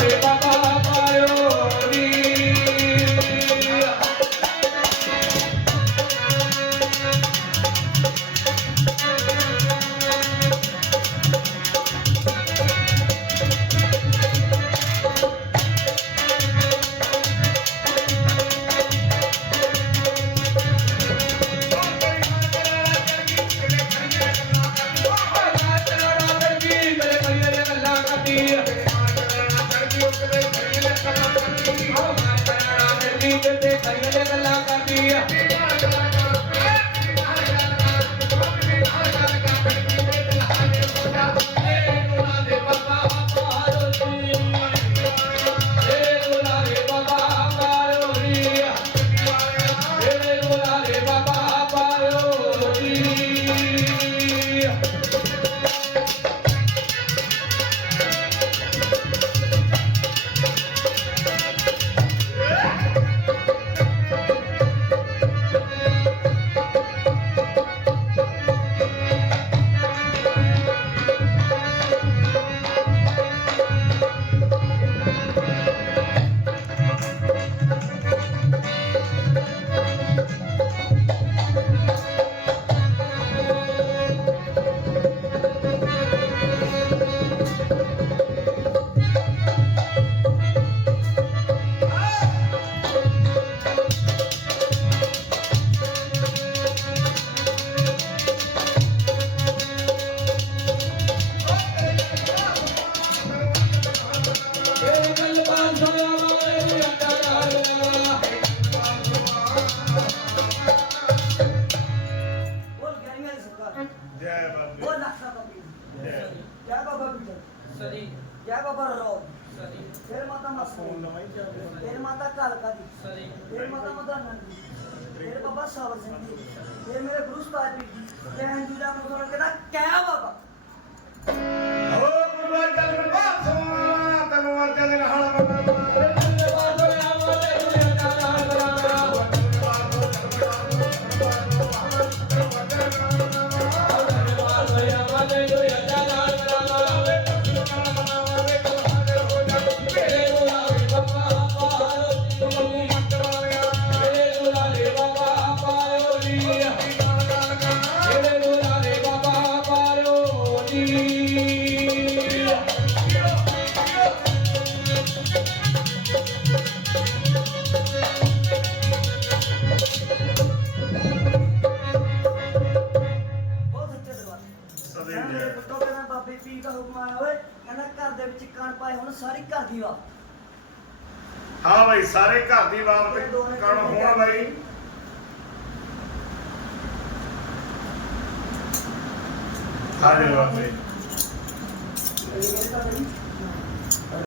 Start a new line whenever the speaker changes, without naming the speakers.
রে ਮੇਰੀ ਤੇ ਦੀਆਂ ਗੱਲਾਂ ਕਰਦੀ ਆ।
ਜੈ ਬਾਬਾ
ਰੋ
ਸਰੀ।
ਫਿਰ ਮਾਤਾ ਮਸੂਮ ਫਿਰ ਮਾਤਾ ਕਾਲਕਾ ਦੀ।
ਸਰੀ।
ਫਿਰ ਮਾਤਾ ਮਦਾਨਾ ਦੀ। ਫਿਰ ਬਾਬਾ ਸਾਵਰ ਸਿੰਘ ਜੀ ਫਿਰ ਮੇਰੇ ਗੁਰੂ ਸਾਹਿਬ ਜੀ। ਕਹਿੰਦਾ ਕਹਿ
ਦਾ
ਹੁਕਮ ਆਇਆ ਓਏ। ਕਹਿੰਦਾ ਘਰ ਦੇ ਵਿੱਚ ਕਣ ਪਾਏ ਹੁਣ ਸਾਰੀ ਘਰ ਦੀ ਵਾ
ਹਾਂ ਭਾਈ ਸਾਰੇ ਘਰ ਦੀ ਬਾਤ ਕਣ ਹੋਣ ਬਾਈ ਆ ਜਾ